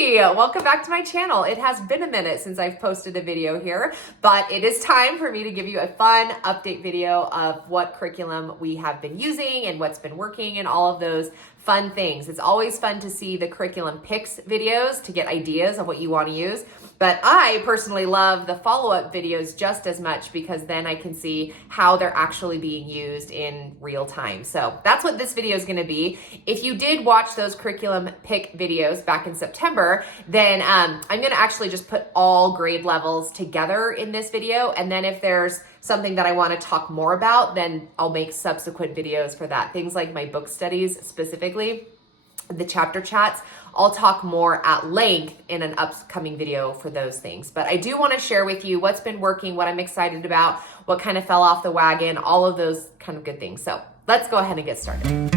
Hey, welcome back to my channel. It has been a minute since I've posted a video here, but it is time for me to give you a fun update video of what curriculum we have been using and what's been working and all of those fun things. It's always fun to see the curriculum picks videos to get ideas of what you want to use. But I personally love the follow-up videos just as much because then I can see how they're actually being used in real time. So that's what this video is going to be. If you did watch those curriculum pick videos back in September, then I'm going to actually just put all grade levels together in this video. And then if there's something that I want to talk more about, then I'll make subsequent videos for that. Things like my book studies specifically, the chapter chats, I'll talk more at length in an upcoming video for those things. But I do want to share with you what's been working, what I'm excited about, what kind of fell off the wagon, all of those kind of good things. So let's go ahead and get started.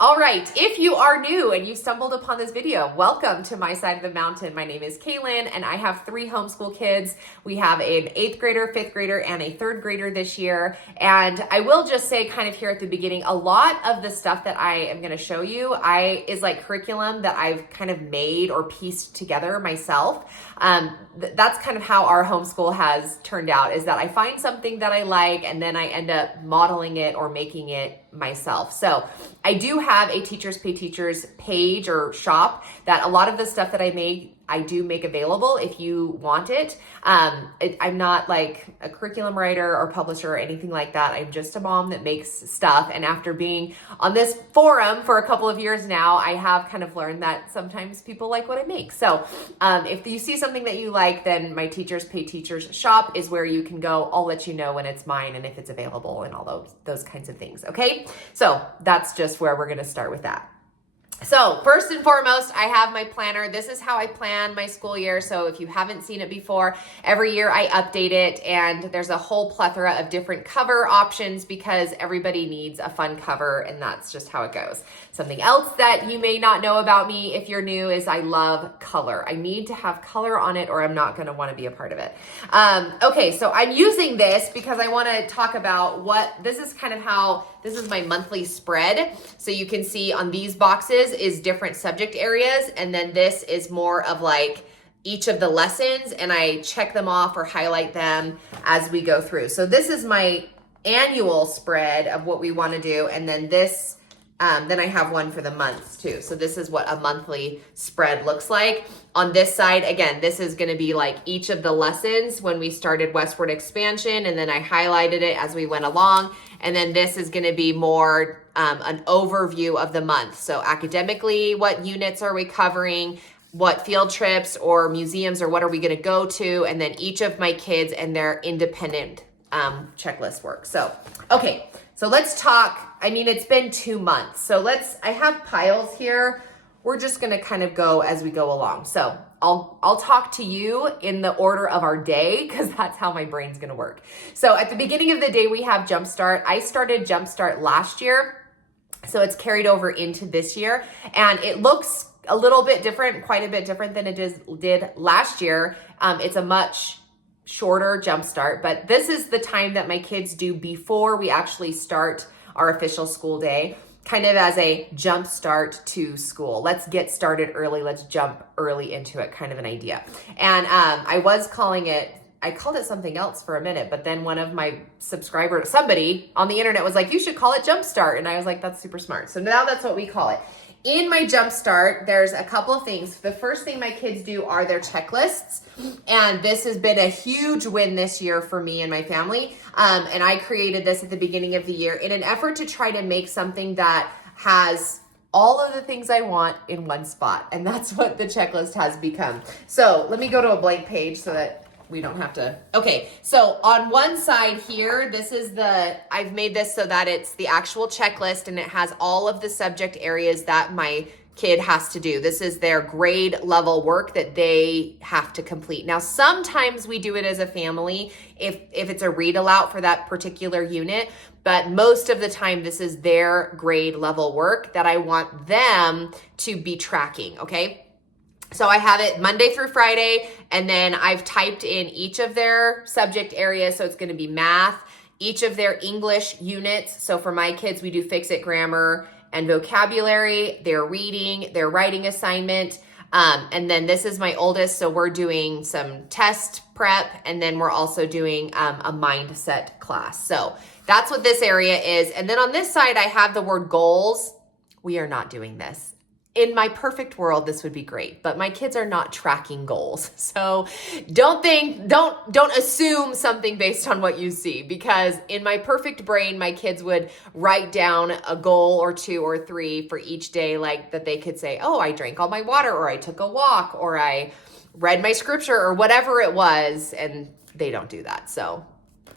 All right, if you are new and you stumbled upon this video, welcome to my side of the mountain. My name is Kaylin and I have 3 homeschool kids. We have an 8th grader, 5th grader, and a 3rd grader this year. And I will just say kind of here at the beginning, a lot of the stuff that I am gonna show you is like curriculum that I've kind of made or pieced together myself. That's kind of how our homeschool has turned out, is that I find something that I like and then I end up modeling it or making it myself. So I do have a Teachers Pay Teachers page or shop that a lot of the stuff that I do make available if you want it. I'm not like a curriculum writer or publisher or anything like that. I'm just a mom that makes stuff. And after being on this forum for a couple of years now, I have kind of learned that sometimes people like what I make. So if you see something that you like, then my Teachers Pay Teachers shop is where you can go. I'll let you know when it's mine and if it's available and all those kinds of things. Okay. So that's just where we're going to start with that. So first and foremost, I have my planner. This is how I plan my school year. So if you haven't seen it before, every year I update it and there's a whole plethora of different cover options because everybody needs a fun cover and that's just how it goes. Something else that you may not know about me if you're new is I love color. I need to have color on it or I'm not going to want to be a part of it. Okay, so I'm using this because I want to talk about this is my monthly spread. So you can see on these boxes is different subject areas. And then this is more of like each of the lessons and I check them off or highlight them as we go through. So this is my annual spread of what we want to do. And then this, then I have one for the months too. So this is what a monthly spread looks like. On this side, again, this is going to be like each of the lessons when we started Westward Expansion, and then I highlighted it as we went along. And then this is going to be more an overview of the month. So academically, what units are we covering? What field trips or museums or what are we going to go to? And then each of my kids and their independent checklist work. So, okay. So let's talk. I mean, it's been 2 months. So I have piles here. We're just going to kind of go as we go along. So I'll talk to you in the order of our day because that's how my brain's going to work. So at the beginning of the day, we have Jumpstart. I started Jumpstart last year, so it's carried over into this year. And it looks a little bit different, quite a bit different than it did last year. It's a much shorter Jumpstart, but this is the time that my kids do before we actually start our official school day, kind of as a jump start to school. Let's get started early. Let's jump early into it, kind of an idea. And I called it something else for a minute, but then one of my subscribers, somebody on the internet was like, you should call it Jump Start. And I was like, that's super smart. So now that's what we call it. In my Jumpstart, there's a couple of things. The first thing my kids do are their checklists. And this has been a huge win this year for me and my family. And I created this at the beginning of the year in an effort to try to make something that has all of the things I want in one spot. And that's what the checklist has become. So let me go to a blank page so that we don't have to. Okay, so on one side here, I've made this so that it's the actual checklist and it has all of the subject areas that my kid has to do. This is their grade level work that they have to complete. Now, sometimes we do it as a family if it's a read aloud for that particular unit, but most of the time this is their grade level work that I want them to be tracking, okay? So I have it Monday through Friday, and then I've typed in each of their subject areas. So it's going to be math, each of their English units. So for my kids, we do Fix-It Grammar and vocabulary, their reading, their writing assignment. And then this is my oldest, so we're doing some test prep, and then we're also doing a mindset class. So that's what this area is. And then on this side, I have the word goals. We are not doing this. In my perfect world, this would be great, but my kids are not tracking goals. So don't assume something based on what you see, because in my perfect brain, my kids would write down a goal or 2 or 3 for each day, like that they could say, oh, I drank all my water, or I took a walk, or I read my scripture, or whatever it was, and they don't do that. So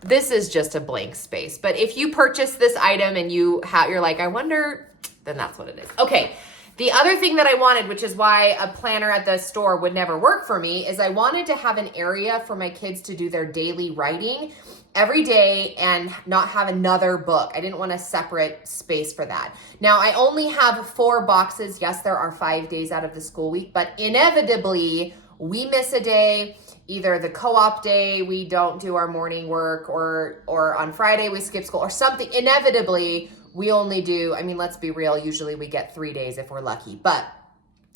this is just a blank space. But if you purchase this item and you're like, I wonder, then that's what it is. Okay. The other thing that I wanted, which is why a planner at the store would never work for me, is I wanted to have an area for my kids to do their daily writing every day and not have another book. I didn't want a separate space for that. Now, I only have 4 boxes. Yes, there are 5 days out of the school week, but inevitably we miss a day. Either the co-op day, we don't do our morning work, or on Friday we skip school or something. Inevitably, we only do, I mean, let's be real, usually we get 3 days if we're lucky. But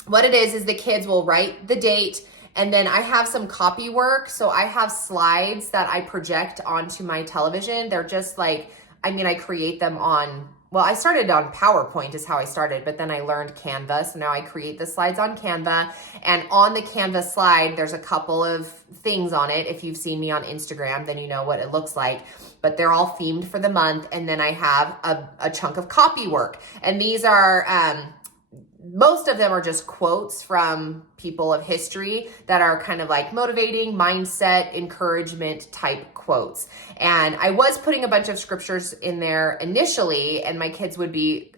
what it is the kids will write the date, and then I have some copy work. So I have slides that I project onto my television. They're just like, I mean, I create them on, well, I started on PowerPoint is how I started, but then I learned Canva. So now I create the slides on Canva, and on the Canva slide, there's a couple of things on it. If you've seen me on Instagram, then you know what it looks like, but they're all themed for the month. And then I have a chunk of copy work. And these are, most of them are just quotes from people of history that are kind of like motivating, mindset, encouragement type quotes. And I was putting a bunch of scriptures in there initially, and my kids would be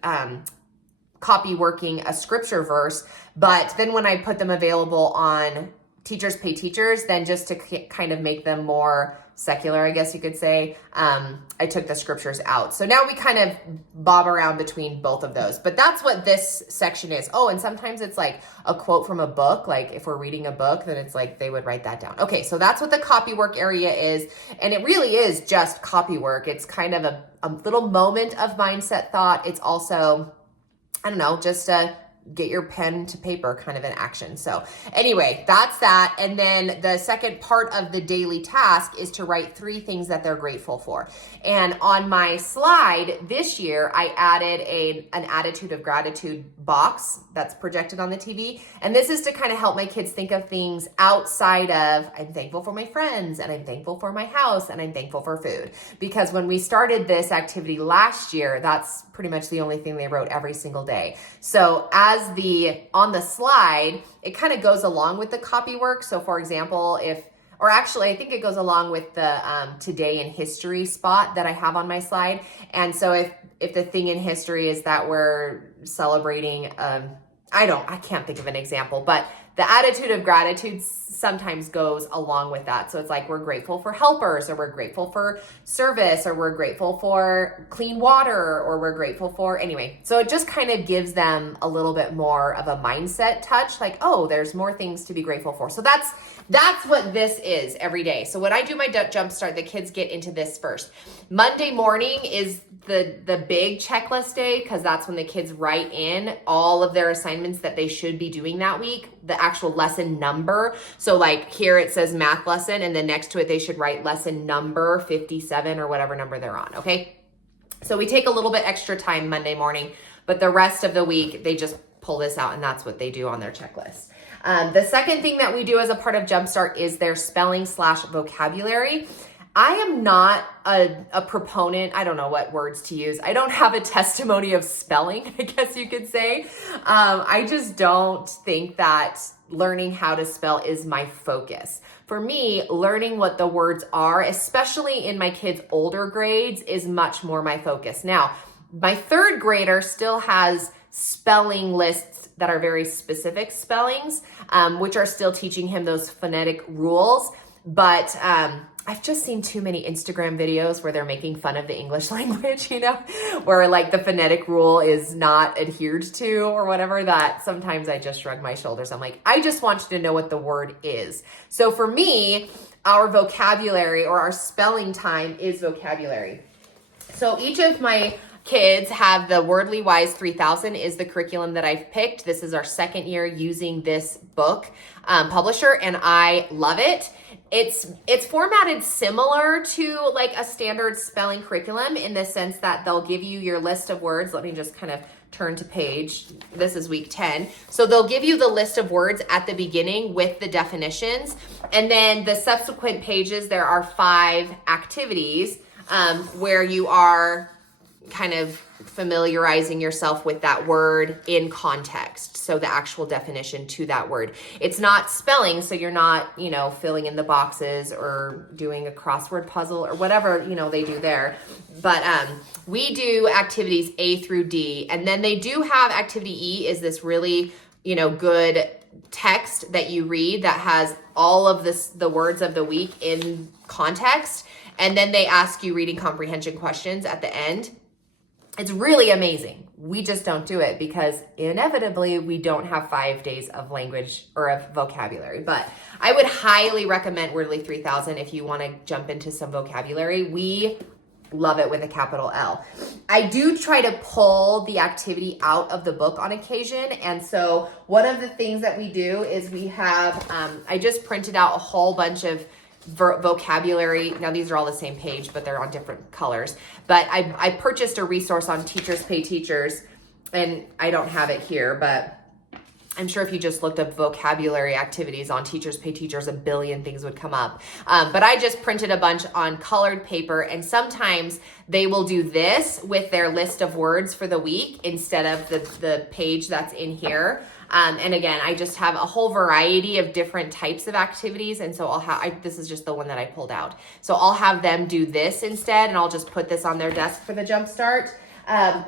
copy working a scripture verse. But then when I put them available on Teachers Pay Teachers, then just to kind of make them more secular, I guess you could say, I took the scriptures out. So now we kind of bob around between both of those. But that's what this section is. Oh, and sometimes it's like a quote from a book. Like if we're reading a book, then it's like they would write that down. Okay, so that's what the copy work area is. And it really is just copy work. It's kind of a little moment of mindset thought. It's also, I don't know, just a get your pen to paper kind of an action. So anyway, that's that. And then the second part of the daily task is to write 3 things that they're grateful for. And on my slide this year, I added an attitude of gratitude box that's projected on the TV. And this is to kind of help my kids think of things outside of, I'm thankful for my friends, and I'm thankful for my house, and I'm thankful for food. Because when we started this activity last year, that's pretty much the only thing they wrote every single day. So on the slide, it kind of goes along with the copy work. So for example, I think it goes along with the today in history spot that I have on my slide. And so if the thing in history is that we're celebrating, I can't think of an example, but the attitude of gratitude sometimes goes along with that. So it's like we're grateful for helpers, or we're grateful for service, or we're grateful for clean water, or we're grateful for, anyway. So it just kind of gives them a little bit more of a mindset touch, like, oh, there's more things to be grateful for. So that's what this is every day. So when I do my jump start, the kids get into this first. Monday morning is the big checklist day, because that's when the kids write in all of their assignments that they should be doing that week, the actual lesson number. So like here it says math lesson, and then next to it they should write lesson number 57 or whatever number they're on, okay? So we take a little bit extra time Monday morning, but the rest of the week they just pull this out, and that's what they do on their checklist. The second thing that we do as a part of Jumpstart is their spelling/vocabulary. I am not a proponent. I don't know what words to use. I don't have a testimony of spelling, I guess you could say. I just don't think that learning how to spell is my focus. For me, learning what the words are, especially in my kids' older grades, is much more my focus. Now, my 3rd grader still has spelling lists that are very specific spellings, which are still teaching him those phonetic rules. But I've just seen too many Instagram videos where they're making fun of the English language, where like the phonetic rule is not adhered to or whatever, that sometimes I just shrug my shoulders. I'm like, I just want you to know what the word is. So for me, our vocabulary or our spelling time is vocabulary. So each of my kids have the Wordly Wise 3000 is the curriculum that I've picked. This is our second year using this book publisher, and I love it. It's formatted similar to like a standard spelling curriculum in the sense that they'll give you your list of words. Let me just kind of turn to page. This is week 10. So they'll give you the list of words at the beginning with the definitions. And then the subsequent pages, there are 5 activities where you are kind of familiarizing yourself with that word in context. So the actual definition to that word. It's not spelling, so you're not, filling in the boxes or doing a crossword puzzle or whatever, they do there. But we do activities A through D, and then they do have activity E is this really, good text that you read that has all of the words of the week in context. And then they ask you reading comprehension questions at the end. It's really amazing. We just don't do it because inevitably we don't have 5 days of language or of vocabulary. But I would highly recommend Wordly 3000 if you want to jump into some vocabulary. We love it with a capital L. I do try to pull the activity out of the book on occasion. And so one of the things that we do is we have, I just printed out a whole bunch of vocabulary. Now these are all the same page, but they're on different colors. But I purchased a resource on Teachers Pay Teachers, and I don't have it here, but I'm sure if you just looked up vocabulary activities on Teachers Pay Teachers, a billion things would come up. But I just printed a bunch on colored paper, and sometimes they will do this with their list of words for the week instead of the page that's in here. And again, I just have a whole variety of different types of activities. And so this is just the one that I pulled out. So I'll have them do this instead, and I'll just put this on their desk for the jump start.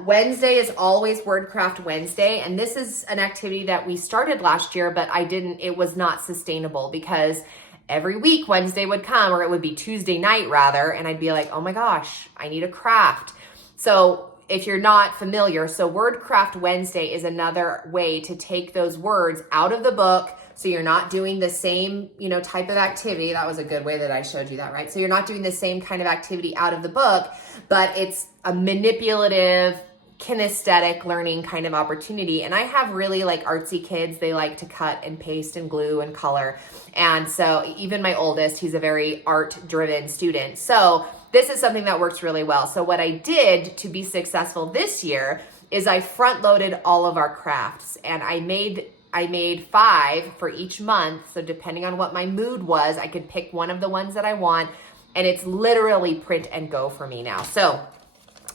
Wednesday is always Wordcraft Wednesday. And this is an activity that we started last year, but it was not sustainable because every week Wednesday would come, or it would be Tuesday night rather. And I'd be like, oh my gosh, I need a craft. So if you're not familiar, so Wordcraft Wednesday is another way to take those words out of the book. So you're not doing the same, type of activity. That was a good way that I showed you that, right? So you're not doing the same kind of activity out of the book, but it's a manipulative, kinesthetic learning kind of opportunity. And I have really artsy kids. They like to cut and paste and glue and color. And so even my oldest, he's a very art-driven student. So this is something that works really well. So what I did to be successful this year is I front-loaded all of our crafts, and I made 5 for each month. So depending on what my mood was, I could pick one of the ones that I want, and it's literally print and go for me now. So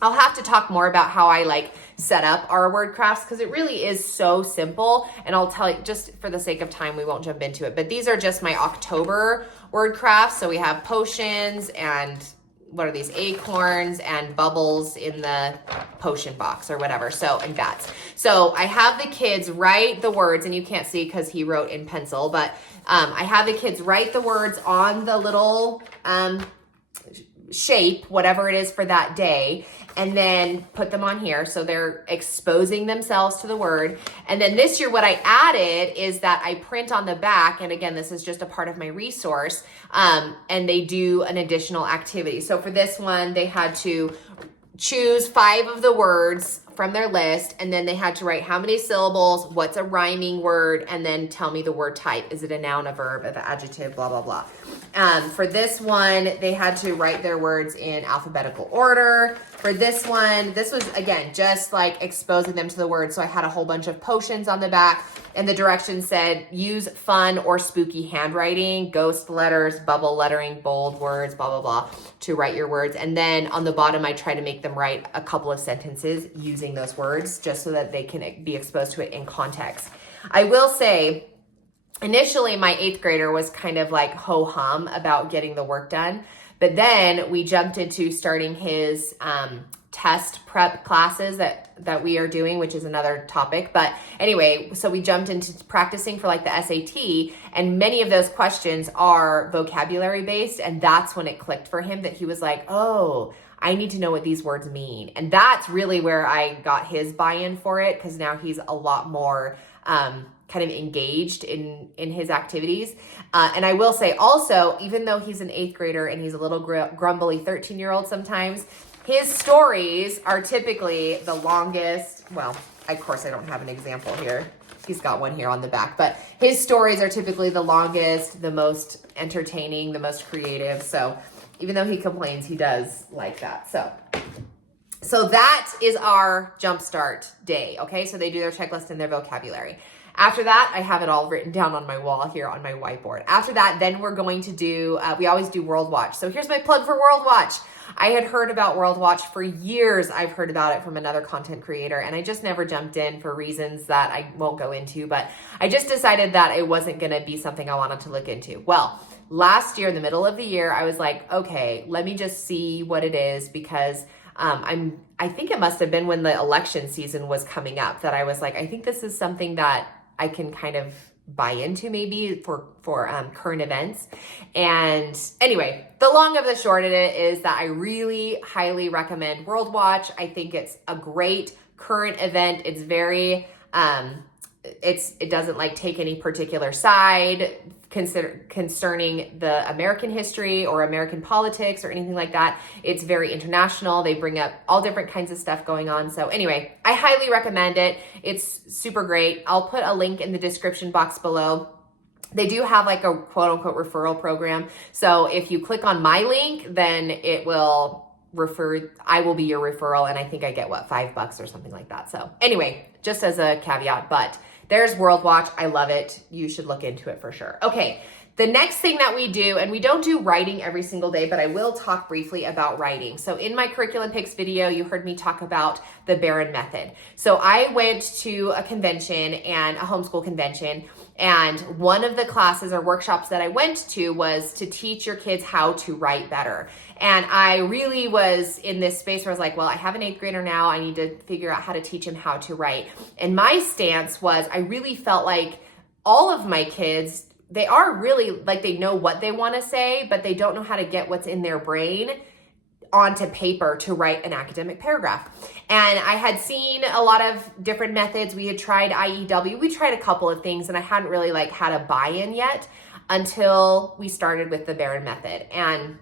I'll have to talk more about how I set up our word crafts because it really is so simple. And I'll tell you, just for the sake of time, we won't jump into it. But these are just my October word crafts. So we have potions and what are these, acorns and bubbles in the potion box or whatever. So, and bats. So I have the kids write the words, and you can't see because he wrote in pencil, but I have the kids write the words on the little shape, whatever it is for that day, and then put them on here. So they're exposing themselves to the word. And then this year, what I added is that I print on the back. And again, this is just a part of my resource. And they do an additional activity. So for this one, they had to choose 5 of the words from their list, and then they had to write how many syllables, what's a rhyming word, and then tell me the word type. Is it a noun, a verb, an adjective, blah, blah, blah. For this one, they had to write their words in alphabetical order. For this one, this was, again, just exposing them to the word. So I had a whole bunch of potions on the back, and the directions said use fun or spooky handwriting, ghost letters, bubble lettering, bold words, blah, blah, blah, to write your words. And then on the bottom, I try to make them write a couple of sentences using those words just so that they can be exposed to it in context. I will say, initially, my 8th grader was kind of ho-hum about getting the work done. But then we jumped into starting his test prep classes that we are doing, which is another topic. But anyway, so we jumped into practicing for the SAT, and many of those questions are vocabulary based. And that's when it clicked for him that he was like, oh, I need to know what these words mean. And that's really where I got his buy-in for it, because now he's a lot more kind of engaged in his activities. And I will say also, even though he's an 8th grader and he's a little grumbly 13-year-old sometimes, his stories are typically the longest. Well, of course, I don't have an example here. He's got one here on the back, but his stories are typically the longest, the most entertaining, the most creative. So even though he complains, he does like that. So that is our Jumpstart day, okay? So they do their checklist and their vocabulary. After that, I have it all written down on my wall here on my whiteboard. After that, then we're going to do, we always do WorldWatch. So here's my plug for WorldWatch. I had heard about WorldWatch for years. I've heard about it from another content creator, and I just never jumped in for reasons that I won't go into, but I just decided that it wasn't gonna be something I wanted to look into. Well, last year, in the middle of the year, I was like, okay, let me just see what it is, because I think it must have been when the election season was coming up that I was like, I think this is something that I can kind of buy into maybe for current events. And anyway, the long of the short of it is that I really highly recommend WorldWatch. I think it's a great current event. It's very, it doesn't like take any particular side concerning the American history or American politics or anything like that. It's very international. They bring up all different kinds of stuff going on. So anyway, I highly recommend it. It's super great. I'll put a link in the description box below. They do have like a quote unquote referral program. So if you click on my link, then it will I will be your referral. And I think I get $5 or something like that. So anyway, just as a caveat, but there's WorldWatch. I love it. You should look into it for sure. Okay, the next thing that we do, and we don't do writing every single day, but I will talk briefly about writing. So in my curriculum picks video, you heard me talk about the Barron method. So I went to a convention, and a homeschool convention, and one of the classes or workshops that I went to was to teach your kids how to write better. And I really was in this space where I was like, well, I have an 8th grader now. I need to figure out how to teach him how to write. And my stance was, I really felt like all of my kids, they are really like, they know what they want to say, but they don't know how to get what's in their brain onto paper to write an academic paragraph. And I had seen a lot of different methods. We had tried IEW. We tried a couple of things, and I hadn't really like had a buy-in yet until we started with the Barron method. And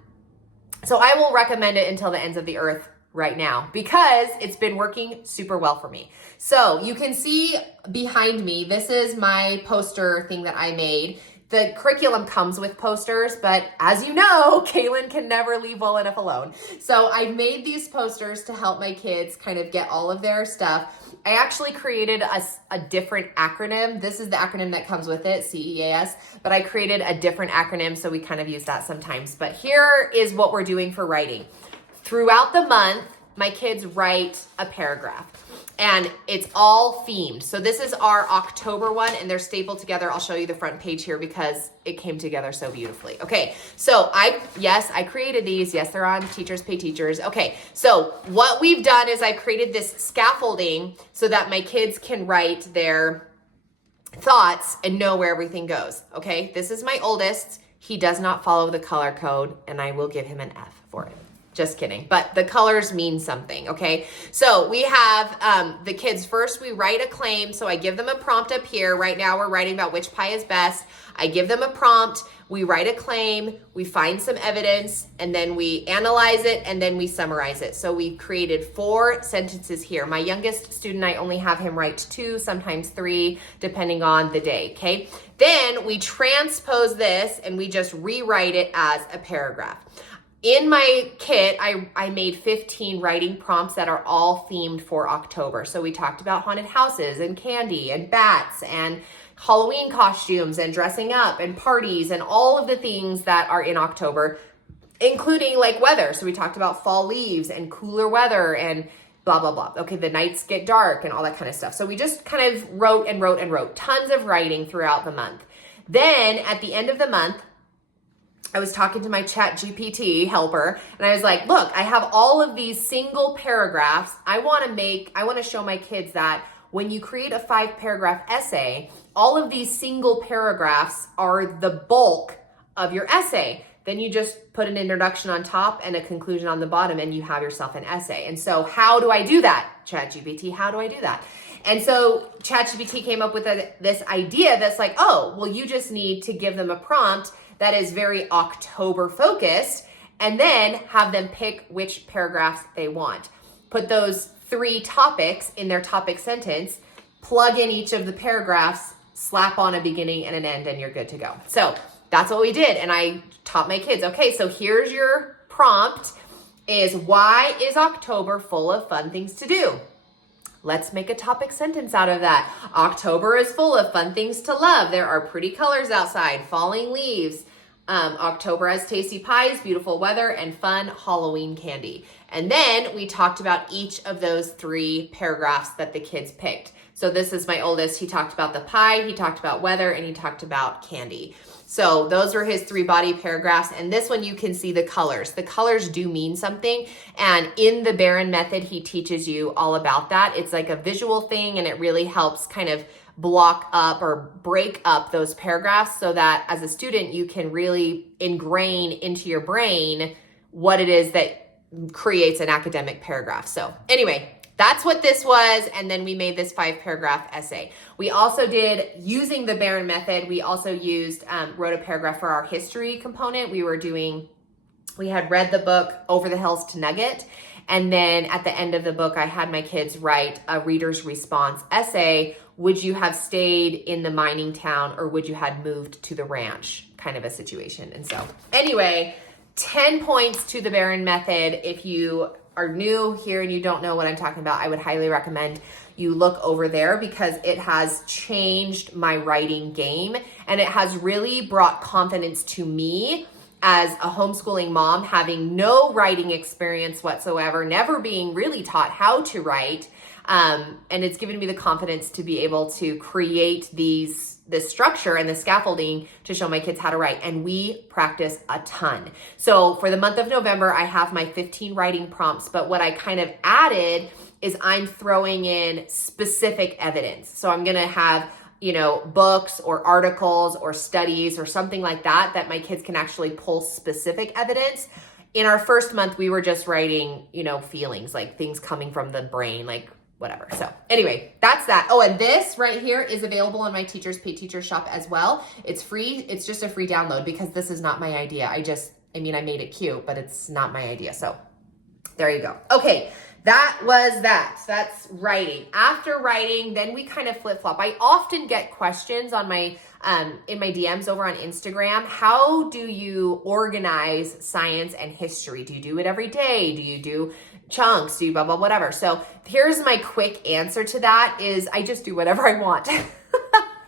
so I will recommend it until the ends of the earth right now, because it's been working super well for me. So you can see behind me, this is my poster thing that I made. The curriculum comes with posters, but as you know, Kaylin can never leave well enough alone. So I made these posters to help my kids kind of get all of their stuff. I actually created a different acronym. This is the acronym that comes with it, CEAS, but I created a different acronym, so we kind of use that sometimes. But here is what we're doing for writing. Throughout the month, my kids write a paragraph, and it's all themed. So this is our October one, and they're stapled together. I'll show you the front page here because it came together so beautifully. Okay, so I created these. Yes, they're on Teachers Pay Teachers. Okay, so what we've done is I created this scaffolding so that my kids can write their thoughts and know where everything goes. Okay, this is my oldest. He does not follow the color code, and I will give him an F for it. Just kidding. But the colors mean something, okay? So we have the kids first, we write a claim. So I give them a prompt up here. Right now we're writing about which pie is best. I give them a prompt. We write a claim. We find some evidence, and then we analyze it, and then we summarize it. So we've created 4 sentences here. My youngest student, I only have him write 2, sometimes 3, depending on the day, okay? Then we transpose this, and we just rewrite it as a paragraph. In my kit, I made 15 writing prompts that are all themed for October. So we talked about haunted houses and candy and bats and Halloween costumes and dressing up and parties and all of the things that are in October, including like weather. So we talked about fall leaves and cooler weather and blah, blah, blah. Okay, the nights get dark and all that kind of stuff. So we just kind of wrote and wrote and wrote tons of writing throughout the month. Then at the end of the month, I was talking to my Chat GPT helper, and I was like, look, I have all of these single paragraphs. I want to show my kids that when you create a 5-paragraph essay, all of these single paragraphs are the bulk of your essay. then you just put an introduction on top and a conclusion on the bottom, and you have yourself an essay. And so how do I do that? ChatGPT, how do I do that? And so ChatGPT came up with this idea that's like, oh, well, you just need to give them a prompt that is very October focused, and then have them pick which paragraphs they want. Put those 3 topics in their topic sentence, plug in each of the paragraphs, slap on a beginning and an end, and you're good to go. So that's what we did. And I taught my kids, okay, so here's your prompt is, why is October full of fun things to do? Let's make a topic sentence out of that. October is full of fun things to love. There are pretty colors outside, falling leaves. October has tasty pies, beautiful weather, and fun Halloween candy. And then we talked about each of those 3 paragraphs that the kids picked. So this is my oldest. He talked about the pie, he talked about weather, and he talked about candy. So those were his 3 body paragraphs. And this one, you can see the colors. The colors do mean something. And in the Barron method, he teaches you all about that. It's like a visual thing, and it really helps kind of block up or break up those paragraphs so that as a student, you can really ingrain into your brain what it is that creates an academic paragraph. So anyway, that's what this was. And then we made this 5-paragraph essay. We also did, using the Barron method, we also used, wrote a paragraph for our history component. We had read the book Over the Hills to Nugget. And then at the end of the book, I had my kids write a reader's response essay. Would you have stayed in the mining town, or would you have moved to the ranch, kind of a situation. And so anyway, 10 points to the Barron method. If you are new here and you don't know what I'm talking about, I would highly recommend you look over there, because it has changed my writing game, and it has really brought confidence to me as a homeschooling mom, having no writing experience whatsoever, never being really taught how to write. And it's given me the confidence to be able to create this structure and the scaffolding to show my kids how to write. And we practice a ton. So for the month of November, I have my 15 writing prompts, but what I kind of added is I'm throwing in specific evidence. So I'm going to have, books or articles or studies or something like that my kids can actually pull specific evidence. In our first month, we were just writing, feelings, like things coming from the brain, like whatever. So anyway, that's that. Oh, and this right here is available on my Teachers Pay Teachers shop as well. It's free. It's just a free download, because this is not my idea. I made it cute, but it's not my idea. So there you go. Okay. That was that. So that's writing. After writing, then we kind of flip-flop. I often get questions on my in my DMs over on Instagram. How do you organize science and history? Do you do it every day? Do you do chunks? Do you blah, blah, whatever? So here's my quick answer to that is I just do whatever I want.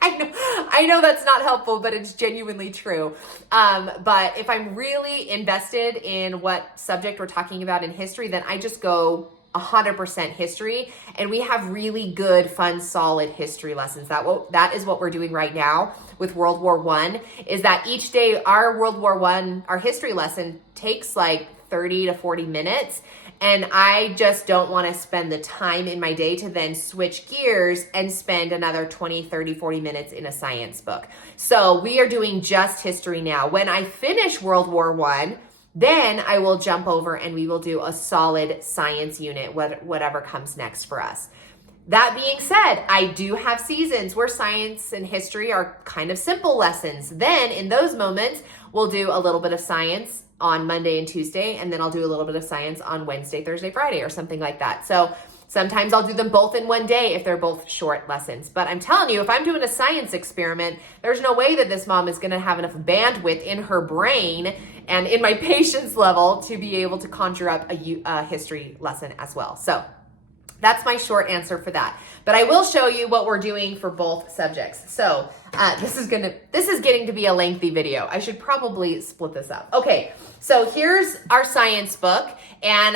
I know that's not helpful, but it's genuinely true. But if I'm really invested in what subject we're talking about in history, then I just go 100% history, and we have really good, fun, solid history lessons. That is what we're doing right now with World War I, is that each day our World War I, our history lesson takes like 30 to 40 minutes. And I just don't want to spend the time in my day to then switch gears and spend another 20, 30, 40 minutes in a science book. So we are doing just history now. When I finish World War I, then I will jump over and we will do a solid science unit, whatever comes next for us. That being said, I do have seasons where science and history are kind of simple lessons. Then in those moments, we'll do a little bit of science on Monday and Tuesday, and then I'll do a little bit of science on Wednesday, Thursday, Friday, or something like that. So sometimes I'll do them both in one day if they're both short lessons. But I'm telling you, if I'm doing a science experiment, there's no way that this mom is going to have enough bandwidth in her brain and in my patience level to be able to conjure up a history lesson as well. So that's my short answer for that. But I will show you what we're doing for both subjects. So this is getting to be a lengthy video. I should probably split this up. Okay, so here's our science book. And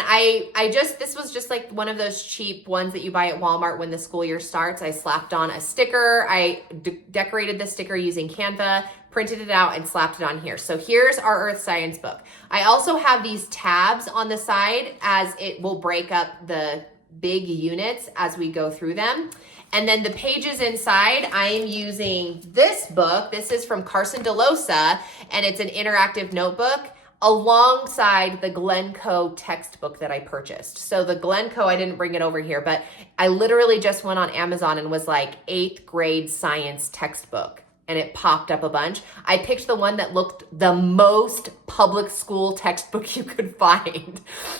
this was just like one of those cheap ones that you buy at Walmart when the school year starts. I slapped on a sticker. I decorated the sticker using Canva, printed it out, and slapped it on here. So here's our Earth Science book. I also have these tabs on the side as it will break up the big units as we go through them. And then the pages inside, I am using this book. This is from Carson DeLosa, and it's an interactive notebook alongside the Glencoe textbook that I purchased. So the Glencoe, I didn't bring it over here, but I literally just went on Amazon and was like 8th grade science textbook, and it popped up a bunch. I picked the one that looked the most public school textbook you could find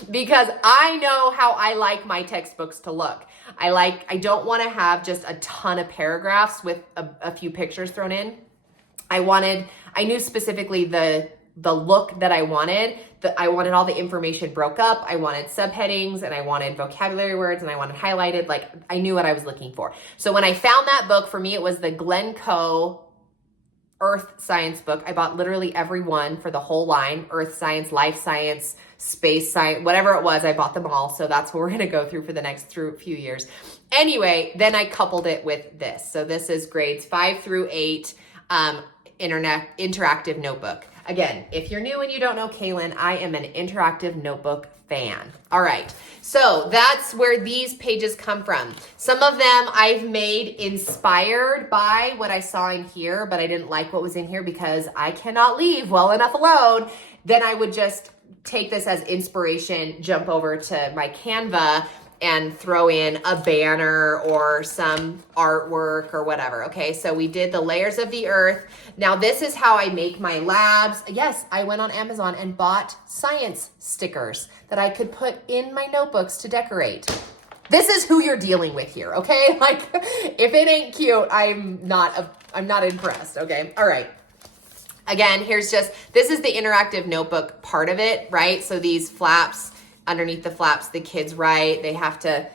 because I know how I like my textbooks to look. I don't want to have just a ton of paragraphs with a few pictures thrown in. I knew specifically the look that I wanted. I wanted all the information broke up. I wanted subheadings, and I wanted vocabulary words, and I wanted highlighted. Like, I knew what I was looking for. So when I found that book, for me, it was the Glencoe Earth Science book. I bought literally every one for the whole line: Earth Science, Life Science, Space Science, whatever it was, I bought them all. So that's what we're going to go through for the next few years. Anyway, then I coupled it with this. So this is grades 5 through 8, interactive notebook. Again, if you're new and you don't know Kaylin, I am an interactive notebook fan. All right, so that's where these pages come from. Some of them I've made inspired by what I saw in here, but I didn't like what was in here because I cannot leave well enough alone. Then I would just take this as inspiration, jump over to my Canva, and throw in a banner or some artwork or whatever. Okay, so we did the layers of the earth. Now this is how I make my labs. Yes, I went on Amazon and bought science stickers that I could put in my notebooks to decorate. This is who you're dealing with here, okay? Like, if it ain't cute, I'm not impressed, okay? All right. Again, this is the interactive notebook part of it, right? So these flaps, underneath the flaps, the kids write. They have to,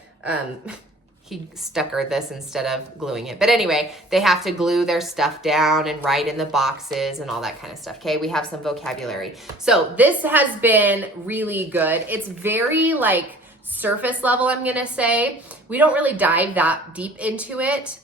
he stuckered this instead of gluing it. But anyway, they have to glue their stuff down and write in the boxes and all that kind of stuff, okay? We have some vocabulary. So this has been really good. It's very like surface level, I'm gonna say. We don't really dive that deep into it,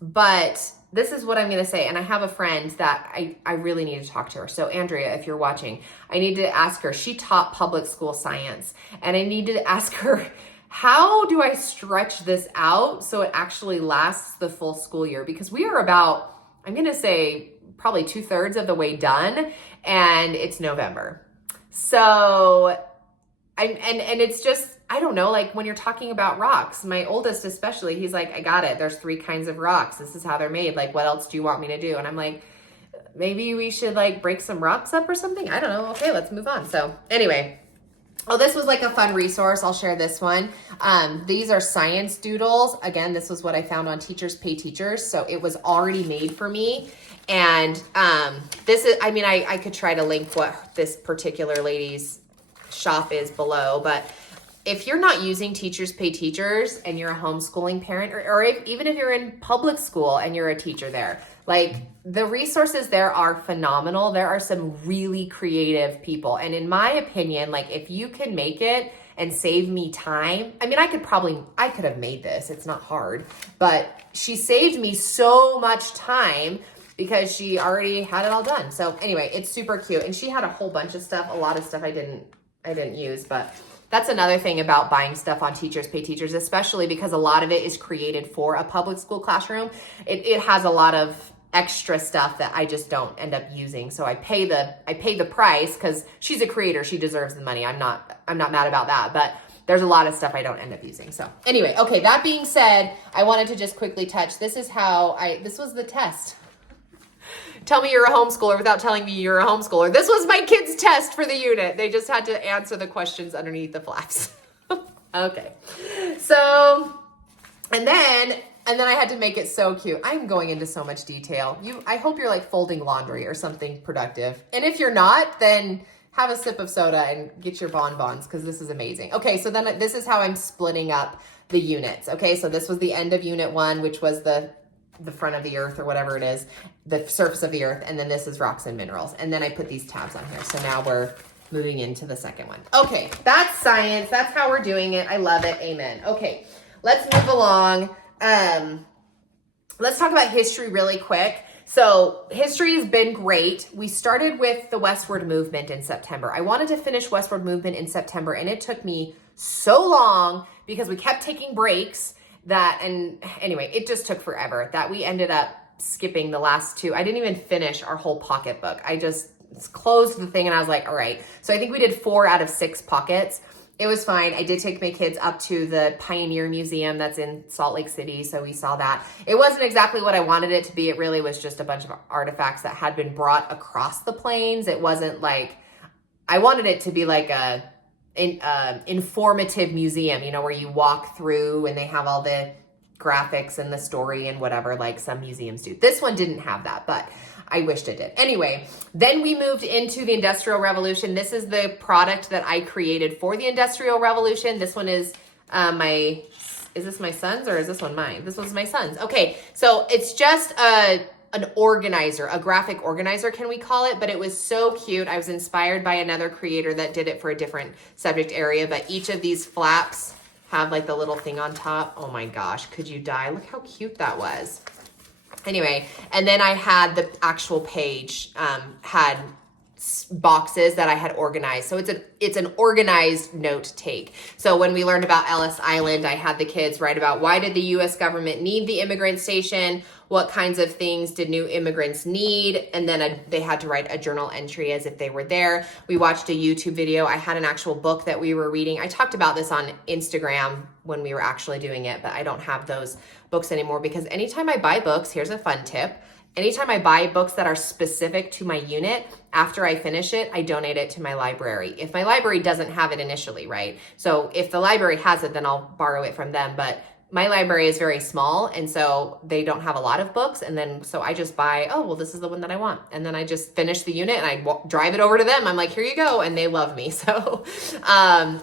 but this is what I'm going to say. And I have a friend that I really need to talk to her. So Andrea, if you're watching, I need to ask her. She taught public school science, and I need to ask her, how do I stretch this out so it actually lasts the full school year? Because we are about, I'm going to say, probably 2/3 of the way done, and it's November. So and it's just, I don't know, like when you're talking about rocks, my oldest especially, he's like, I got it. There's 3 kinds of rocks. This is how they're made. Like, what else do you want me to do? And I'm like, maybe we should like break some rocks up or something. I don't know. Okay, let's move on. So anyway, this was like a fun resource. I'll share this one. These are science doodles. Again, this was what I found on Teachers Pay Teachers. So it was already made for me. And this is, I could try to link what this particular lady's shop is below, but if you're not using Teachers Pay Teachers and you're a homeschooling parent, or even if you're in public school and you're a teacher there, like the resources there are phenomenal. There are some really creative people. And in my opinion, like if you can make it and save me time, I could have made this. It's not hard, but she saved me so much time because she already had it all done. So anyway, it's super cute. And she had a whole bunch of stuff, a lot of stuff I didn't use, but that's another thing about buying stuff on Teachers Pay Teachers, especially because a lot of it is created for a public school classroom. It has a lot of extra stuff that I just don't end up using. So I pay the price because she's a creator. She deserves the money. I'm not mad about that, but there's a lot of stuff I don't end up using. So anyway, okay, that being said, I wanted to just quickly touch, this was the test. Tell me you're a homeschooler without telling me you're a homeschooler. This was my kids' test for the unit. They just had to answer the questions underneath the flaps. Okay. So, and then I had to make it so cute. I'm going into so much detail. I hope you're like folding laundry or something productive. And if you're not, then have a sip of soda and get your bonbons because this is amazing. Okay, so then this is how I'm splitting up the units. Okay, so this was the end of unit 1, which was the front of the earth or whatever it is, the surface of the earth, and then this is rocks and minerals. And then I put these tabs on here. So now we're moving into the second one. Okay, that's science. That's how we're doing it. I love it. Amen. Okay, let's move along. Let's talk about history really quick. So history has been great. We started with the westward movement in September. I wanted to finish westward movement in September, and it took me so long because we kept taking breaks and anyway, it just took forever that we ended up skipping the last two. I didn't even finish our whole pocketbook. I just closed the thing and I was like, all right. So I think we did 4 out of 6 pockets. It was fine. I did take my kids up to the Pioneer Museum that's in Salt Lake City, so we saw that. It wasn't exactly what I wanted it to be. It really was just a bunch of artifacts that had been brought across the plains. It wasn't like, I wanted it to be like an informative museum, you know, where you walk through and they have all the graphics and the story and whatever, like some museums do. This one didn't have that, but I wished it did. Anyway, then we moved into the Industrial Revolution. This is the product that I created for the Industrial Revolution. This one is is this my son's or is this one mine? This one's my son's. Okay, so it's just an organizer, a graphic organizer, can we call it? But it was so cute. I was inspired by another creator that did it for a different subject area, but each of these flaps have like the little thing on top. Oh my gosh, could you die? Look how cute that was. Anyway, and then I had the actual page, had boxes that I had organized. So it's an organized note take. So when we learned about Ellis Island, I had the kids write about why did the U.S. government need the immigrant station? What kinds of things did new immigrants need? And then they had to write a journal entry as if they were there. We watched a YouTube video. I had an actual book that we were reading. I talked about this on Instagram when we were actually doing it, but I don't have those books anymore because anytime I buy books, here's a fun tip. Anytime I buy books that are specific to my unit, after I finish it, I donate it to my library. If my library doesn't have it initially, right? So if the library has it, then I'll borrow it from them. But my library is very small, and so they don't have a lot of books. And then, so I just buy, oh, well, this is the one that I want. And then I just finish the unit and I drive it over to them. I'm like, here you go. And they love me. So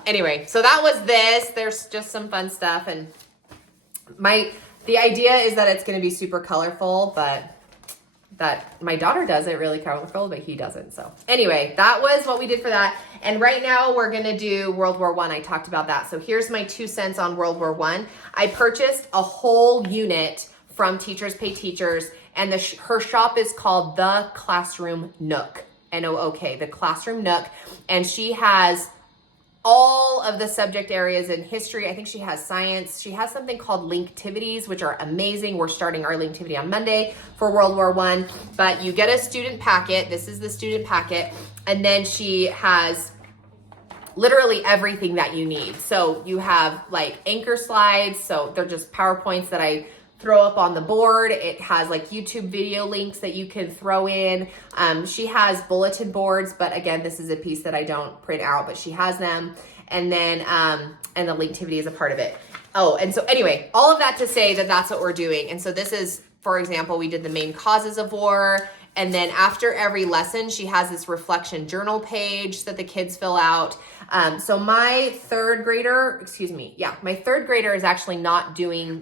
anyway, so that was this. There's just some fun stuff. And the idea is that it's going to be super colorful, but that my daughter does it really colorful, but he doesn't. So anyway, that was what we did for that. And right now we're going to do World War I. I talked about that. So here's my 2 cents on World War I. I purchased a whole unit from Teachers Pay Teachers, and her shop is called The Classroom Nook, N-O-O-K, The Classroom Nook. And she has all of the subject areas in history. I think she has science. She has something called Linktivities, which are amazing. We're starting our Linktivity on Monday for World War I, but you get a student packet. This is the student packet. And then she has literally everything that you need. So you have like anchor slides. So they're just PowerPoints that I throw up on the board. It has like YouTube video links that you can throw in. She has bulletin boards, but again, this is a piece that I don't print out, but she has them. And then, and the Linktivity is a part of it. Oh, and so anyway, all of that to say that that's what we're doing. And so this is, for example, we did the main causes of war. And then after every lesson, she has this reflection journal page that the kids fill out. So my third grader is actually not doing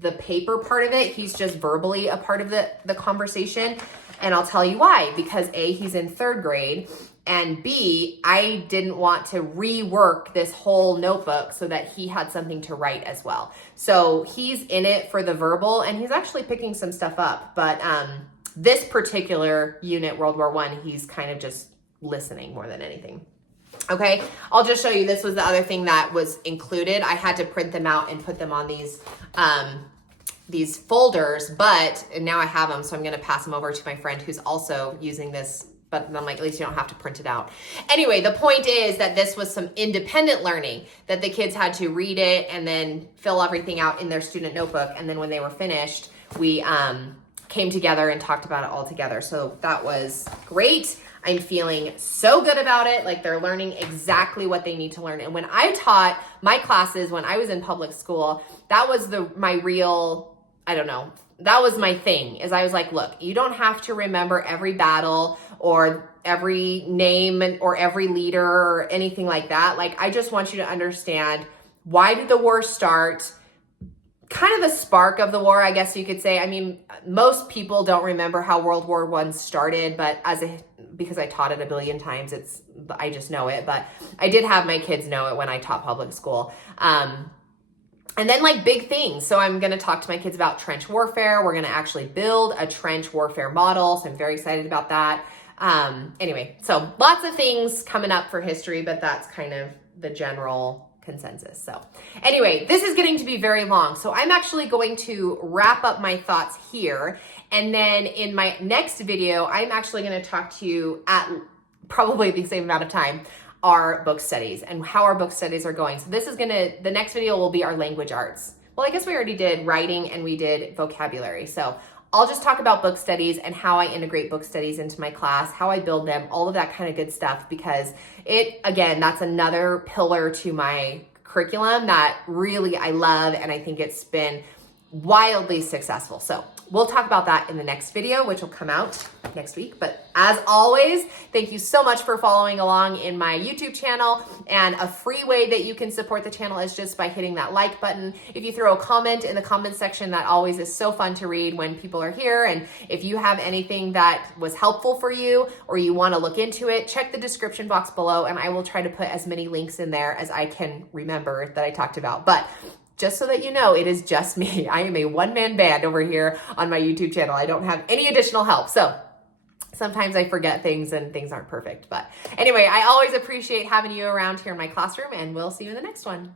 the paper part of it. He's just verbally a part of the conversation. And I'll tell you why, because A, he's in 3rd grade, and B, I didn't want to rework this whole notebook so that he had something to write as well. So he's in it for the verbal, and he's actually picking some stuff up. But this particular unit, World War I, he's kind of just listening more than anything. Okay, I'll just show you. This was the other thing that was included. I had to print them out and put them on these folders, but now I have them, so I'm going to pass them over to my friend who's also using this. But I'm like, at least you don't have to print it out. Anyway, the point is that this was some independent learning, that the kids had to read it and then fill everything out in their student notebook. And then when they were finished, we came together and talked about it all together. So that was great. I'm feeling so good about it. Like, they're learning exactly what they need to learn. And when I taught my classes, when I was in public school, that was my real, that was my thing, is I was like, look, you don't have to remember every battle or every name or every leader or anything like that. Like, I just want you to understand, why did the war start? Kind of the spark of the war, I guess you could say. I mean, most people don't remember how World War I started, but because I taught it a billion times, I just know it. But I did have my kids know it when I taught public school. And then, like, big things. So I'm going to talk to my kids about trench warfare. We're going to actually build a trench warfare model. So I'm very excited about that. Anyway, so lots of things coming up for history, but that's kind of the general consensus. So anyway, this is getting to be very long. So I'm actually going to wrap up my thoughts here. And then in my next video, I'm actually going to talk to you at probably the same amount of time, our book studies and how our book studies are going. So the next video will be our language arts. Well, I guess we already did writing and we did vocabulary. So I'll just talk about book studies and how I integrate book studies into my class, how I build them, all of that kind of good stuff, because again, that's another pillar to my curriculum that really I love, and I think it's been wildly successful. So we'll talk about that in the next video, which will come out next week. But as always, thank you so much for following along in my YouTube channel. And a free way that you can support the channel is just by hitting that like button. If you throw a comment in the comment section, that always is so fun to read when people are here. And if you have anything that was helpful for you or you want to look into it, check the description box below and I will try to put as many links in there as I can remember that I talked about. But just so that you know, it is just me. I am a one-man band over here on my YouTube channel. I don't have any additional help. So sometimes I forget things and things aren't perfect. But anyway, I always appreciate having you around here in my classroom, and we'll see you in the next one.